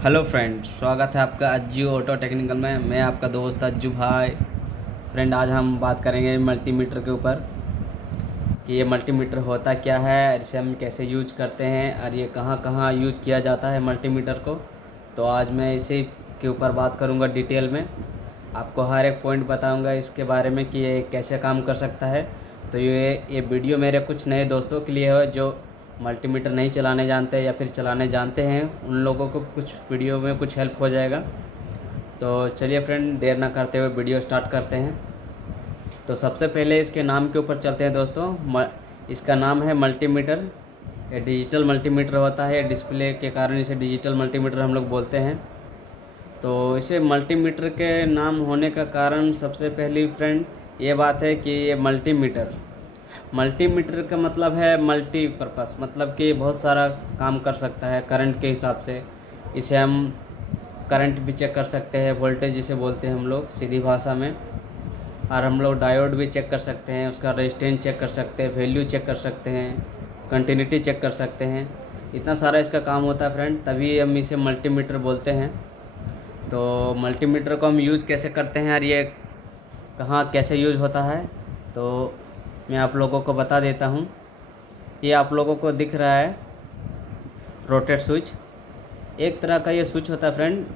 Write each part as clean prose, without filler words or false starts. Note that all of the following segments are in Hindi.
हेलो फ्रेंड, स्वागत है आपका अज्जू ऑटो टेक्निकल में। मैं आपका दोस्त अज्जू भाई। फ्रेंड, आज हम बात करेंगे मल्टीमीटर के ऊपर कि ये मल्टीमीटर होता क्या है, इसे हम कैसे यूज करते हैं और ये कहाँ कहाँ यूज किया जाता है मल्टीमीटर को। तो आज मैं इसी के ऊपर बात करूँगा डिटेल में। आपको हर एक पॉइंट बताऊँगा इसके बारे में कि ये कैसे काम कर सकता है। तो ये वीडियो मेरे कुछ नए दोस्तों के लिए है जो मल्टीमीटर नहीं चलाने जानते या फिर चलाने जानते हैं, उन लोगों को कुछ वीडियो में कुछ हेल्प हो जाएगा। तो चलिए फ्रेंड, देर ना करते हुए वीडियो स्टार्ट करते हैं। तो सबसे पहले इसके नाम के ऊपर चलते हैं दोस्तों। इसका नाम है मल्टीमीटर। ये डिजिटल मल्टीमीटर होता है, डिस्प्ले के कारण इसे डिजिटल मल्टीमीटर हम लोग बोलते हैं। तो इसे मल्टीमीटर के नाम होने का कारण सबसे पहली फ्रेंड ये बात है कि ये मल्टीमीटर का मतलब है मल्टीपर्पस, मतलब कि बहुत सारा काम कर सकता है करंट के हिसाब से। इसे हम करंट भी चेक कर सकते हैं, वोल्टेज जिसे बोलते हैं हम लोग सीधी भाषा में। और हम लोग डायोड भी चेक कर सकते हैं, उसका रेजिस्टेंस चेक कर सकते हैं, वैल्यू चेक कर सकते हैं, कंटिन्यूटी चेक कर सकते हैं। इतना सारा इसका काम होता है फ्रेंड, तभी हम इसे मल्टीमीटर बोलते हैं। तो मल्टीमीटर को हम यूज़ कैसे करते हैं और ये कहाँ कैसे यूज़ होता है, तो मैं आप लोगों को बता देता हूँ। ये आप लोगों को दिख रहा है रोटेट स्विच, एक तरह का ये स्विच होता है फ्रेंड।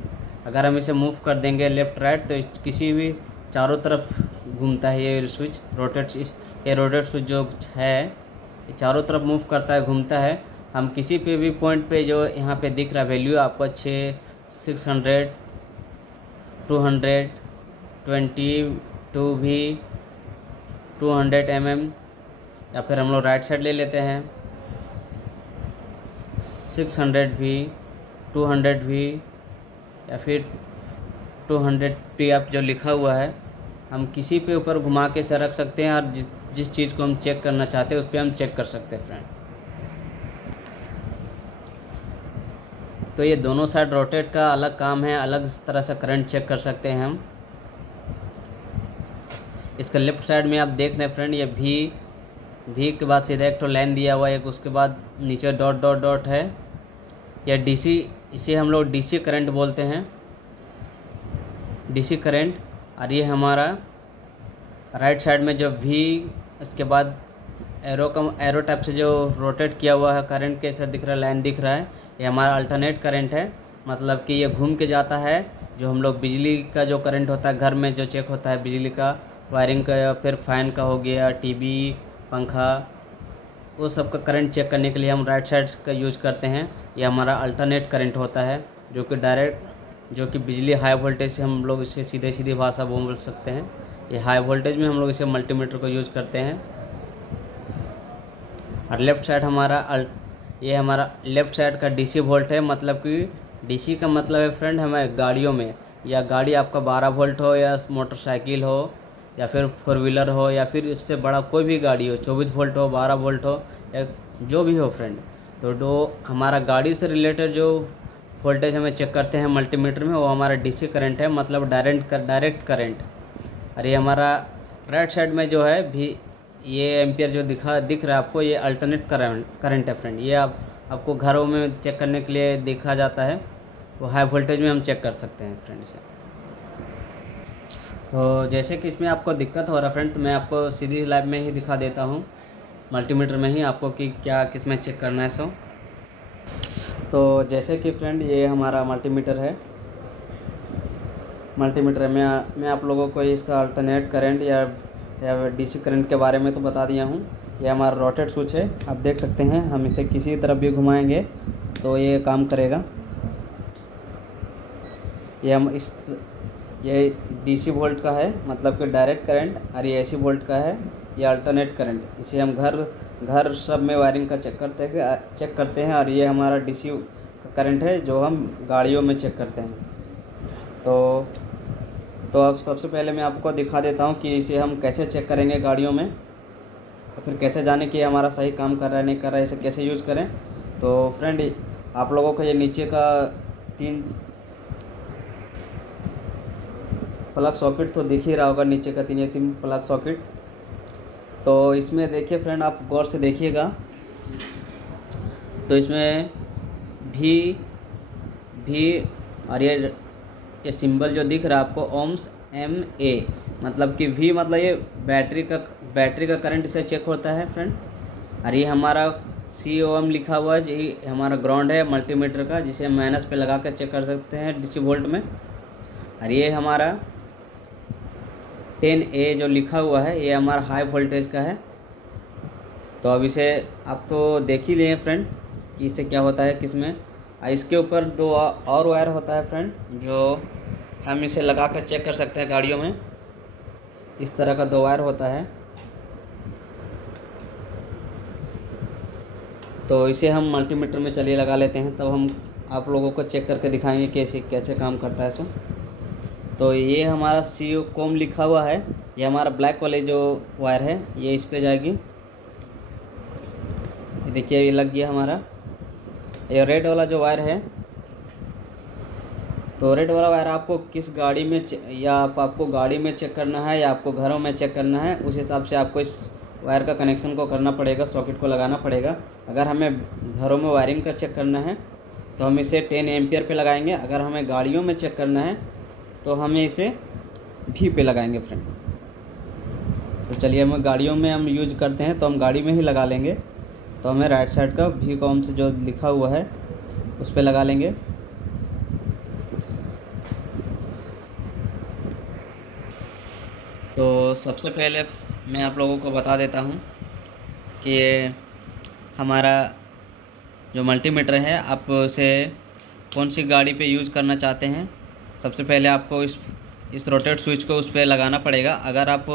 अगर हम इसे मूव कर देंगे लेफ़्ट राइट तो किसी भी चारों तरफ घूमता है ये स्विच। ये रोटेट स्विच जो है ये चारों तरफ मूव करता है, घूमता है। हम किसी पे भी पॉइंट पे जो यहाँ पे दिख रहा वैल्यू आपको 600, 200, 22 भी, 200 mm, या फिर हम लोग राइट साइड ले लेते हैं 600 भी, 200 भी, या फिर 200 टी आप जो लिखा हुआ है हम किसी पे ऊपर घुमा के से रख सकते हैं और जिस चीज़ को हम चेक करना चाहते हैं उस पर हम चेक कर सकते हैं फ्रेंड। तो ये दोनों साइड रोटेट का अलग काम है, अलग तरह से करंट चेक कर सकते हैं हम। इसका लेफ़्ट साइड में आप देख रहे हैं फ्रेंड, ये भी के बाद सीधा एक तो लाइन दिया हुआ है, एक उसके बाद नीचे डॉट डॉट डॉट है। यह डीसी, इसे हम लोग डीसी करंट बोलते हैं, डीसी करंट। और ये हमारा राइट साइड में जो भी इसके बाद एरो टाइप से जो रोटेट किया हुआ है करंट कैसा दिख रहा है, लाइन दिख रहा है, ये हमारा अल्टरनेट करंट है। मतलब कि ये घूम के जाता है। जो हम लोग बिजली का जो करंट होता है घर में जो चेक होता है, बिजली का वायरिंग का या फिर फ़ैन का हो गया, टीवी, पंखा, वो सब का करंट चेक करने के लिए हम राइट साइड का यूज़ करते हैं। ये हमारा अल्टरनेट करंट होता है जो कि जो कि बिजली हाई वोल्टेज से हम लोग इसे सीधी भाषा बोल सकते हैं। ये हाई वोल्टेज में हम लोग इसे मल्टीमीटर को यूज़ करते हैं। और लेफ़्ट साइड ये हमारा लेफ़्ट साइड का डीसी वोल्ट है। मतलब कि डीसी का मतलब है फ्रेंड हमारे गाड़ियों में, या गाड़ी आपका 12 वोल्ट हो या मोटरसाइकिल हो या फिर 4 व्हीलर हो या फिर इससे बड़ा कोई भी गाड़ी हो, 24 वोल्ट हो, 12 वोल्ट हो, या जो भी हो फ्रेंड। तो जो हमारा गाड़ी से रिलेटेड जो वोल्टेज हमें चेक करते हैं मल्टीमीटर में, वो हमारा डीसी करंट है, मतलब डायरेक्ट करंट। और ये हमारा राइट साइड में जो है भी ये एम्पियर जो दिख रहा है आपको, ये अल्टरनेट करंट है फ्रेंड। ये आपको घरों में चेक करने के लिए देखा जाता है, वो हाई वोल्टेज में हम चेक कर सकते हैं फ्रेंड इसे। तो जैसे कि इसमें आपको दिक्कत हो रहा है फ्रेंड, तो मैं आपको सीधी लाइव में ही दिखा देता हूँ, मल्टीमीटर में ही आपको कि क्या किस में चेक करना है सो। तो जैसे कि फ्रेंड ये हमारा मल्टीमीटर है। मल्टीमीटर मैं आप लोगों को इसका अल्टरनेट करंट या डीसी करंट के बारे में तो बता दिया हूँ। ये हमारा रोटेट स्विच है, आप देख सकते हैं। हम इसे किसी तरफ भी घुमाएंगे तो ये काम करेगा। ये डीसी वोल्ट का है, मतलब कि डायरेक्ट करंट, और ये एसी वोल्ट का है, ये अल्टरनेट करंट। इसे हम घर सब में वायरिंग का चेक करते हैं। और ये हमारा डीसी करंट है जो हम गाड़ियों में चेक करते हैं। तो अब सबसे पहले मैं आपको दिखा देता हूँ कि इसे हम कैसे चेक करेंगे गाड़ियों में, और फिर कैसे जाने कि हमारा सही काम कर रहा है नहीं कर रहा है, इसे कैसे यूज़ करें। तो फ्रेंड आप लोगों को ये नीचे का 3 प्लग सॉकेट तो दिख ही रहा होगा, नीचे का 3 प्लग सॉकेट। तो इसमें देखिए फ्रेंड, आप गौर से देखिएगा तो इसमें भी, और ये सिंबल जो दिख रहा है आपको ओम्स MA, मतलब कि V मतलब ये बैटरी का करंट से चेक होता है फ्रेंड। और ये हमारा COM लिखा हुआ है, ये हमारा ग्राउंड है मल्टीमीटर का, जिसे हम माइनस पे लगा कर चेक कर सकते हैं DC वोल्ट में। और ये हमारा 10A जो लिखा हुआ है, ये हमारा हाई वोल्टेज का है। तो अब इसे आप तो देख ही लिए फ्रेंड कि इससे क्या होता है किसमें। इसके ऊपर 2 और वायर होता है फ्रेंड, जो हम इसे लगा कर चेक कर सकते हैं गाड़ियों में। इस तरह का 2 वायर होता है। तो इसे हम मल्टीमीटर में चलिए लगा लेते हैं, तब हम आप लोगों को चेक करके दिखाएंगे कैसे कैसे काम करता है सो। तो ये हमारा COM लिखा हुआ है, ये हमारा ब्लैक वाले जो वायर है ये इस पे जाएगी। ये देखिए ये लग गया हमारा। ये रेड वाला जो वायर है, तो रेड वाला वायर आपको किस गाड़ी में या आपको गाड़ी में चेक करना है या आपको घरों में चेक करना है, उस हिसाब से आपको इस वायर का कनेक्शन को करना पड़ेगा, सॉकेट को लगाना पड़ेगा। अगर हमें घरों में वायरिंग का चेक करना है तो हम इसे 10 एम्पियर पे लगाएंगे। अगर हमें गाड़ियों में चेक करना है तो हमें इसे V पे लगाएंगे फ्रेंड। तो चलिए हम गाड़ियों में हम यूज करते हैं तो हम गाड़ी में ही लगा लेंगे। तो हमें राइट साइड का VCOM से जो लिखा हुआ है उस पर लगा लेंगे। तो सबसे पहले मैं आप लोगों को बता देता हूँ कि ये हमारा जो मल्टीमीटर है, आप उसे कौन सी गाड़ी पे यूज़ करना चाहते हैं। सबसे पहले आपको इस रोटेट स्विच को उस पर लगाना पड़ेगा। अगर आप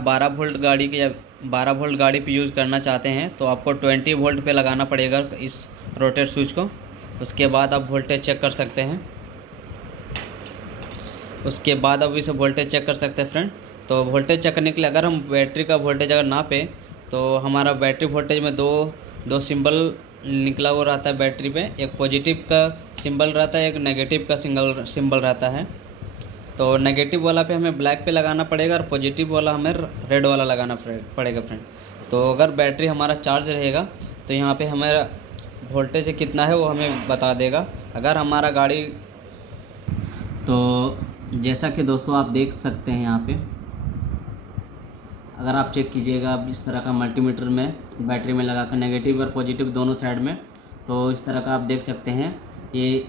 12 वोल्ट गाड़ी के या 12 वोल्ट गाड़ी पे यूज़ करना चाहते हैं तो आपको 20 वोल्ट पे लगाना पड़ेगा इस रोटेट स्विच को। उसके बाद आप वोल्टेज चेक कर सकते हैं। उसके बाद अब इसे वोल्टेज चेक कर सकते हैं फ्रेंड। तो वोल्टेज चेक करने के लिए अगर हम बैटरी का वोल्टेज अगर नापे तो हमारा बैटरी वोल्टेज में दो सिंबल निकला हुआ रहता है बैटरी पे। एक पॉजिटिव का सिंबल रहता है, एक नेगेटिव का सिंबल रहता है। तो नेगेटिव वाला पे हमें ब्लैक पे लगाना पड़ेगा और पॉजिटिव वाला हमें रेड वाला लगाना पड़ेगा फ्रेंड। तो अगर बैटरी हमारा चार्ज रहेगा तो यहाँ पे हमारा वोल्टेज कितना है वो हमें बता देगा। अगर हमारा गाड़ी, तो जैसा कि दोस्तों आप देख सकते हैं यहाँ पे, अगर आप चेक कीजिएगा इस तरह का मल्टीमीटर में बैटरी में लगाकर नेगेटिव और पॉजिटिव दोनों साइड में, तो इस तरह का आप देख सकते हैं। ये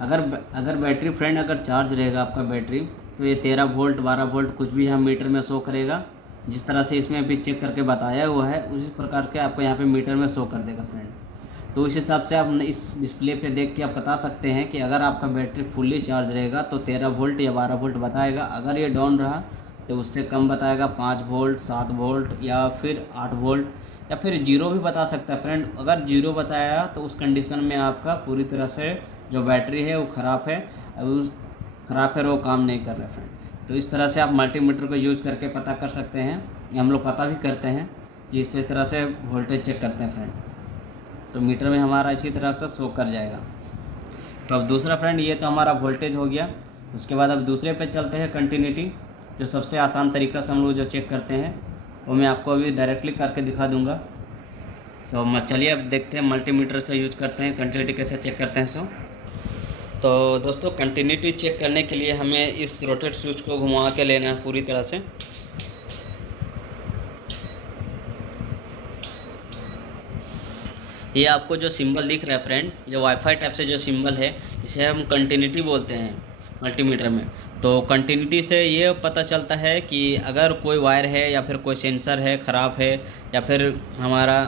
अगर बैटरी फ्रेंड अगर चार्ज रहेगा आपका बैटरी, तो ये 13 वोल्ट 12 वोल्ट कुछ भी हम मीटर में शो करेगा। जिस तरह से इसमें अभी चेक करके बताया हुआ है उसी प्रकार के आपको यहाँ पे मीटर में शो कर देगा फ्रेंड। तो इस हिसाब से आप इस डिस्प्ले पे देख के आप बता सकते हैं कि अगर आपका बैटरी फुल्ली चार्ज रहेगा तो 13 वोल्ट या 12 वोल्ट बताएगा। अगर ये डाउन रहा तो उससे कम बताएगा, 5 वोल्ट 7 वोल्ट या फिर 8 वोल्ट या फिर 0 भी बता सकता है फ्रेंड। अगर 0 बताया तो उस कंडीशन में आपका पूरी तरह से जो बैटरी है वो ख़राब है, और वो काम नहीं कर रहा फ्रेंड। तो इस तरह से आप मल्टीमीटर को यूज़ करके पता कर सकते हैं। हम लोग पता भी करते हैं कि इस तरह से वोल्टेज चेक करते हैं फ्रेंड। तो मीटर में हमारा इसी तरह से शो कर जाएगा। तो अब दूसरा फ्रेंड, ये तो हमारा वोल्टेज हो गया। उसके बाद अब दूसरे पे चलते हैं, कंटिन्यूटी, जो सबसे आसान तरीका से हम लोग जो चेक करते हैं वो मैं आपको अभी डायरेक्टली करके दिखा दूंगा। तो चलिए अब देखते हैं मल्टीमीटर से यूज करते हैं कंटिन्यूटी कैसे चेक करते हैं सो। तो दोस्तों कंटिन्यूटी चेक करने के लिए हमें इस रोटेट स्विच को घुमा के लेना है पूरी तरह से। ये आपको जो सिंबल दिख रहा है फ्रेंड, जो वाईफाई टाइप से जो सिंबल है, इसे हम कंटिन्यूटी बोलते हैं मल्टीमीटर में। तो कंटिन्यूटी से ये पता चलता है कि अगर कोई वायर है या फिर कोई सेंसर है ख़राब है या फिर हमारा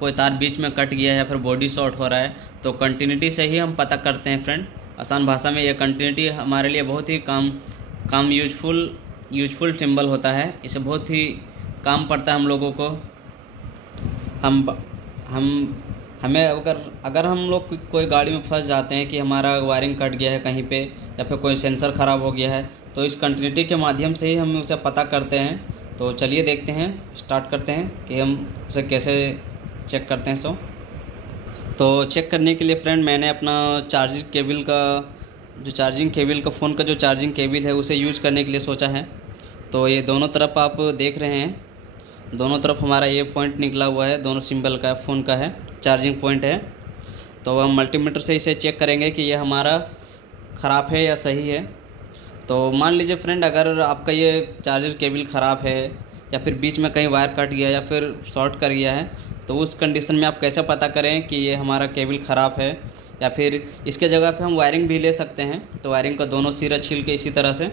कोई तार बीच में कट गया है या फिर बॉडी शॉर्ट हो रहा है, तो कंटिन्यूटी से ही हम पता करते हैं फ्रेंड। आसान भाषा में ये कंटिन्यूटी हमारे लिए बहुत ही काम यूजफुल सिंबल होता है। इसे बहुत ही काम पड़ता है हम लोगों को। हमें अगर हम लोग कोई गाड़ी में फंस जाते हैं कि हमारा वायरिंग कट गया है कहीं पे या फिर कोई सेंसर ख़राब हो गया है, तो इस कंटिन्यूटी के माध्यम से ही हम उसे पता करते हैं। तो चलिए देखते हैं, स्टार्ट करते हैं कि हम उसे कैसे चेक करते हैं सो। तो चेक करने के लिए फ्रेंड मैंने अपना चार्जिंग केबल का फ़ोन का जो चार्जिंग केबल है उसे यूज करने के लिए सोचा है। तो ये दोनों तरफ आप देख रहे हैं, दोनों तरफ हमारा ये पॉइंट निकला हुआ है, दोनों सिंबल का फ़ोन का है, चार्जिंग पॉइंट है। तो हम मल्टीमीटर से इसे चेक करेंगे कि ये हमारा ख़राब है या सही है। तो मान लीजिए फ्रेंड, अगर आपका ये चार्जर केबल ख़राब है या फिर बीच में कहीं वायर कट गया या फिर शॉर्ट कर गया है, तो उस कंडीशन में आप कैसे पता करें कि ये हमारा केबल ख़राब है। या फिर इसके जगह पे हम वायरिंग भी ले सकते हैं। तो वायरिंग का दोनों सिरा छील के इसी तरह से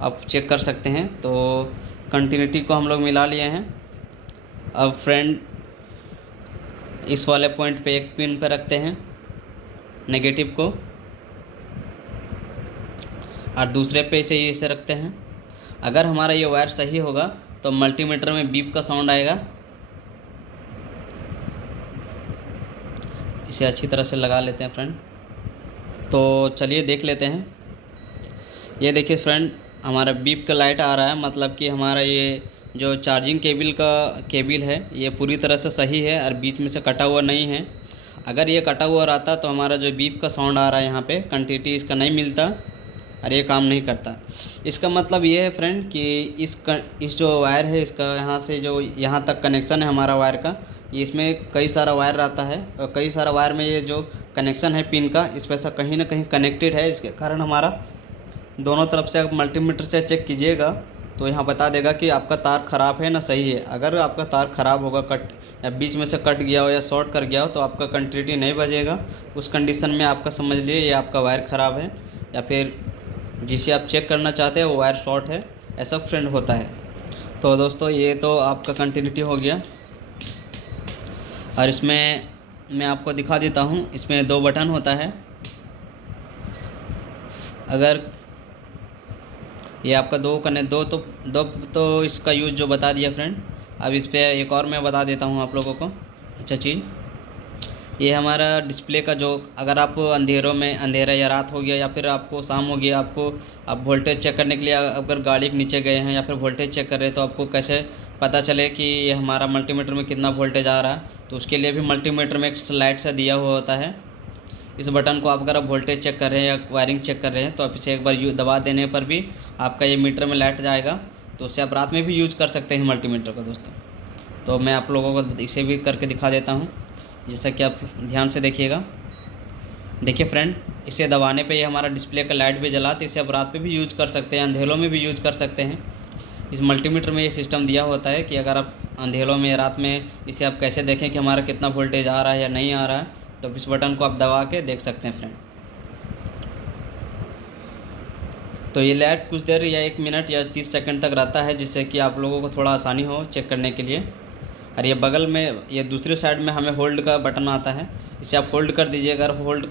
आप चेक कर सकते हैं। तो कंटिन्यूटी को हम लोग मिला लिए हैं। अब फ्रेंड, इस वाले पॉइंट पे एक पिन पे रखते हैं नेगेटिव को, और दूसरे पे इसे रखते हैं। अगर हमारा ये वायर सही होगा तो मल्टीमीटर में बीप का साउंड आएगा। इसे अच्छी तरह से लगा लेते हैं फ्रेंड। तो चलिए देख लेते हैं। ये देखिए फ्रेंड, हमारा बीप का लाइट आ रहा है, मतलब कि हमारा ये जो चार्जिंग केबल है ये पूरी तरह से सही है और बीच में से कटा हुआ नहीं है। अगर ये कटा हुआ रहता तो हमारा जो बीप का साउंड आ रहा है यहाँ पे कंटिन्यूटी इसका नहीं मिलता और ये काम नहीं करता। इसका मतलब ये है फ्रेंड कि इस जो वायर है इसका यहाँ से जो यहाँ तक कनेक्शन है हमारा वायर का, ये इसमें कई सारा वायर रहता है और कई सारा वायर में ये जो कनेक्शन है पिन का, इस पर से कहीं ना कहीं कनेक्टेड है। इसके कारण हमारा दोनों तरफ से आप मल्टीमीटर से चेक कीजिएगा तो यहाँ बता देगा कि आपका तार ख़राब है ना सही है। अगर आपका तार ख़राब होगा, कट या बीच में से कट गया हो या शॉर्ट कर गया हो, तो आपका कंटिन्यूटी नहीं बजेगा। उस कंडीशन में आपका समझ लिए ये आपका वायर ख़राब है या फिर जिसे आप चेक करना चाहते हैं वो वायर शॉर्ट है, ऐसा फ्रेंड होता है। तो दोस्तों, ये तो आपका कंटिन्यूटी हो गया। और इसमें मैं आपको दिखा देता हूँ, इसमें 2 बटन होता है। अगर ये आपका दो तो इसका यूज़ जो बता दिया फ्रेंड। अब इस पर एक और मैं बता देता हूँ आप लोगों को अच्छा चीज़। ये हमारा डिस्प्ले का जो, अगर आप अंधेरा या रात हो गया या फिर आपको शाम हो गया, आप वोल्टेज चेक करने के लिए अगर गाड़ी के नीचे गए हैं या फिर वोल्टेज चेक कर रहे हैं, तो आपको कैसे पता चले कि ये हमारा मल्टीमीटर में कितना वोल्टेज आ रहा है। तो उसके लिए भी मल्टीमीटर में एक स्लाइड सा दिया हुआ होता है। इस बटन को आप अगर आप वोल्टेज चेक कर रहे हैं या वायरिंग चेक कर रहे हैं तो आप इसे एक बार दबा देने पर भी आपका ये मीटर में लाइट जाएगा। तो उससे आप रात में भी यूज कर सकते हैं मल्टीमीटर को दोस्तों। तो मैं आप लोगों को इसे भी करके दिखा देता हूँ, जैसा कि आप ध्यान से देखिएगा। देखिए फ्रेंड, इसे दबाने पे ये हमारा डिस्प्ले का लाइट भी जला, तो इसे आप रात पे भी यूज कर सकते हैं, अंधेरों में भी यूज कर सकते हैं। इस मल्टीमीटर में ये सिस्टम दिया होता है कि अगर आप अंधेरों में, रात में इसे आप कैसे देखें कि हमारा कितना वोल्टेज आ रहा है या नहीं आ रहा है, तो इस बटन को आप दबा के देख सकते हैं फ्रेंड। तो ये लाइट कुछ देर या 1 मिनट या 30 सेकंड तक रहता है, जिससे कि आप लोगों को थोड़ा आसानी हो चेक करने के लिए। और ये बगल में, ये दूसरी साइड में हमें होल्ड का बटन आता है, इसे आप होल्ड कर दीजिए। अगर होल्ड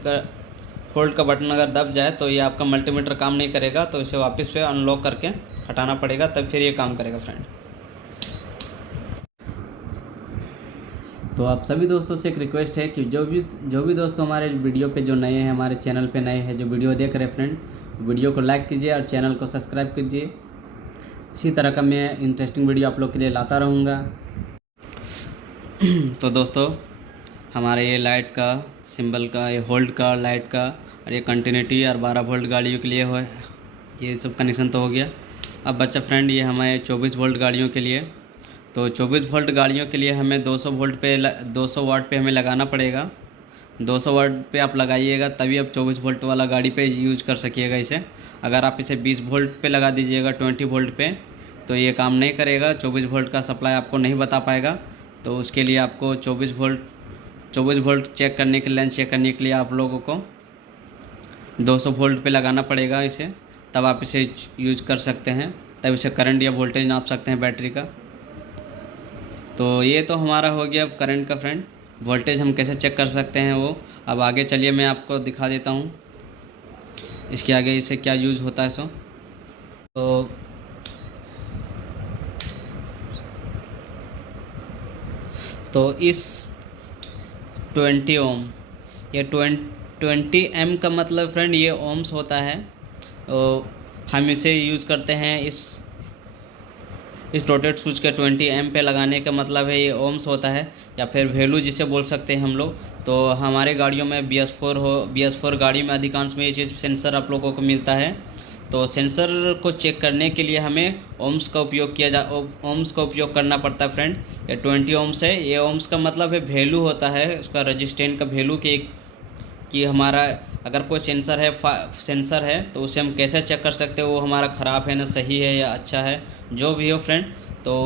का बटन अगर दब जाए तो ये आपका मल्टीमीटर काम नहीं करेगा, तो इसे वापस से अनलॉक करके हटाना पड़ेगा, तब फिर ये काम करेगा फ्रेंड। तो आप सभी दोस्तों से एक रिक्वेस्ट है कि जो भी दोस्तों हमारे वीडियो पे जो नए हैं, हमारे चैनल पे नए हैं, जो वीडियो देख रहे हैं फ्रेंड, वीडियो को लाइक कीजिए और चैनल को सब्सक्राइब कीजिए। इसी तरह का मैं इंटरेस्टिंग वीडियो आप लोग के लिए लाता रहूँगा। तो दोस्तों, हमारे ये लाइट का सिंबल का, ये होल्ड का, लाइट का, और ये कंटिन्यूटी और 12 वोल्ट गाड़ियों के लिए हो, ये सब कनेक्शन तो हो गया। अब बच्चा फ्रेंड, ये हमारे 24 वोल्ट गाड़ियों के लिए। तो 24 वोल्ट गाड़ियों के लिए हमें 200 वाट पे हमें लगाना पड़ेगा। 200 वाट पे आप लगाइएगा, तभी आप 24 वोल्ट वाला गाड़ी पे यूज कर सकिएगा इसे। अगर आप इसे 20 वोल्ट पे लगा दीजिएगा, 20 वोल्ट पे, तो ये काम नहीं करेगा। 24 वोल्ट का सप्लाई आपको नहीं बता पाएगा। तो उसके लिए आपको 24 वोल्ट चेक करने के लिए आप लोगों को 200 वोल्ट पे लगाना पड़ेगा इसे, तब आप इसे यूज कर सकते हैं, तब इसे करंट या वोल्टेज नाप सकते हैं बैटरी का। तो ये तो हमारा हो गया करंट का फ्रेंड। वोल्टेज हम कैसे चेक कर सकते हैं वो अब आगे चलिए मैं आपको दिखा देता हूँ, इसके आगे इससे क्या यूज़ होता है। तो इस 20 ओम, ये 20 एम का मतलब फ्रेंड ये ओम्स होता है। तो हम इसे यूज़ करते हैं इस रोटेट स्विच के 20 एम पे लगाने का मतलब है ये ओम्स होता है, या फिर वैल्यू जिसे बोल सकते हैं हम लोग। तो हमारे गाड़ियों में BS4 गाड़ी में अधिकांश में ये चीज़ सेंसर आप लोगों को मिलता है। तो सेंसर को चेक करने के लिए हमें ओम्स का उपयोग करना पड़ता है फ्रेंड। ये 20 ओम्स है। ये ओम्स का मतलब है वैल्यू होता है उसका, रजिस्टेंस का वैल्यू कि कि हमारा अगर कोई सेंसर है तो उसे हम कैसे चेक कर सकते हैं वो हमारा ख़राब है ना, सही है या अच्छा है, जो भी हो फ्रेंड। तो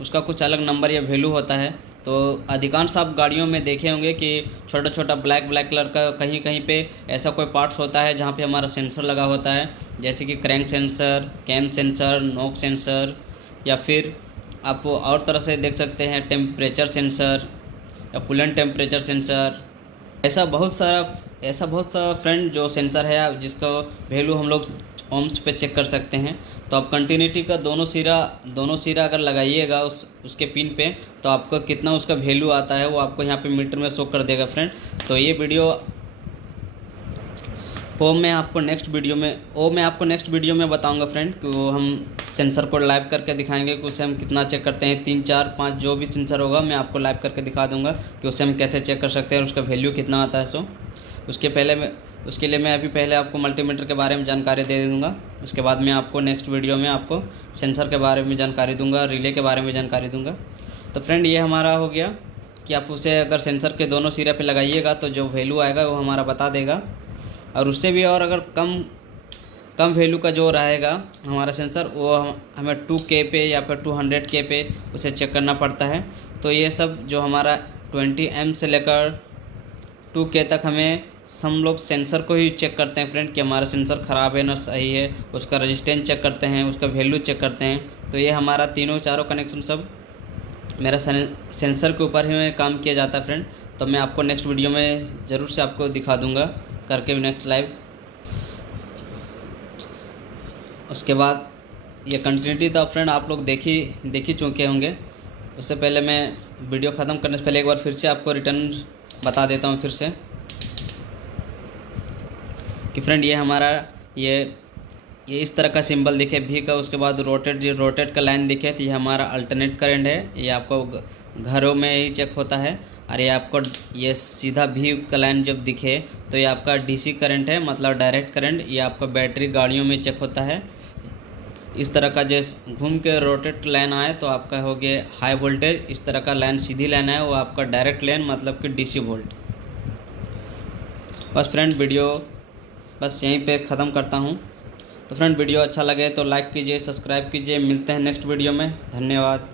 उसका कुछ अलग नंबर या वैल्यू होता है। तो अधिकांश आप गाड़ियों में देखे होंगे कि छोटा छोटा ब्लैक कलर का कहीं कहीं पे ऐसा कोई पार्ट्स होता है जहाँ पे हमारा सेंसर लगा होता है, जैसे कि क्रैंक सेंसर, कैम सेंसर, नोक सेंसर, या फिर आप और तरह से देख सकते हैं टेम्परेचर सेंसर या कूलेंट टेम्परेचर सेंसर। ऐसा बहुत सा फ्रेंड जो सेंसर है जिसका वैल्यू हम लोग ओम्स पे चेक कर सकते हैं। तो आप कंटिन्यूटी का दोनों सिरा अगर लगाइएगा उसके पिन पे, तो आपको कितना उसका वैल्यू आता है वो आपको यहाँ पे मीटर में शो कर देगा फ्रेंड। तो ये वीडियो मैं आपको नेक्स्ट वीडियो में बताऊंगा फ्रेंड कि वो हम सेंसर को लाइव करके दिखाएंगे कि उसे हम कितना चेक करते हैं। 3, 4, 5 जो भी सेंसर होगा मैं आपको लाइव करके दिखा दूंगा कि उसे हम कैसे चेक कर सकते हैं और उसका वैल्यू कितना आता है। सो उसके लिए मैं अभी पहले आपको मल्टीमीटर के बारे में जानकारी दे दूँगा। उसके बाद मैं आपको नेक्स्ट वीडियो में आपको सेंसर के बारे में जानकारी दूँगा, रिले के बारे में जानकारी दूँगा। तो फ्रेंड ये हमारा हो गया कि आप उसे अगर सेंसर के दोनों सिरे पे लगाइएगा तो जो वैल्यू आएगा वो हमारा बता देगा। और उससे भी और अगर कम वैल्यू का जो रहेगा हमारा सेंसर, वो हमें 2K पे या फिर 200K पे उसे चेक करना पड़ता है। तो ये सब जो हमारा 20M से लेकर 2K तक हम लोग सेंसर को ही चेक करते हैं फ्रेंड कि हमारा सेंसर ख़राब है ना सही है। उसका रेजिस्टेंस चेक करते हैं, उसका वैल्यू चेक करते हैं। तो ये हमारा चारों कनेक्शन सब मेरा सेंसर के ऊपर ही काम किया जाता है फ्रेंड। तो मैं आपको नेक्स्ट वीडियो में ज़रूर से आपको दिखा दूँगा करके नेक्स्ट लाइव। उसके बाद ये कंटिन्यूटी तो फ्रेंड आप लोग देख ही चुके होंगे। उससे पहले मैं वीडियो ख़त्म करने से पहले एक बार फिर से आपको रिटर्न बता देता हूँ फिर से कि फ्रेंड ये हमारा ये इस तरह का सिंबल दिखे भी का, उसके बाद रोटेट का लाइन दिखे तो ये हमारा अल्टरनेट करंट है। ये आपको घरों में ही चेक होता है। और ये आपको ये सीधा भी का लाइन जब दिखे तो ये आपका डीसी करंट है, मतलब डायरेक्ट करंट। ये आपका बैटरी गाड़ियों में चेक होता है। इस तरह का जैसे घूम के रोटेट लाइन आए तो आपका हो गया हाई वोल्टेज। इस तरह का लाइन सीधी लाइन है वो आपका डायरेक्ट लाइन, मतलब कि डीसी वोल्ट। बस फ्रेंड वीडियो बस यहीं पे ख़त्म करता हूँ। तो फ्रेंड वीडियो अच्छा लगे तो लाइक कीजिए, सब्सक्राइब कीजिए। मिलते हैं नेक्स्ट वीडियो में। धन्यवाद।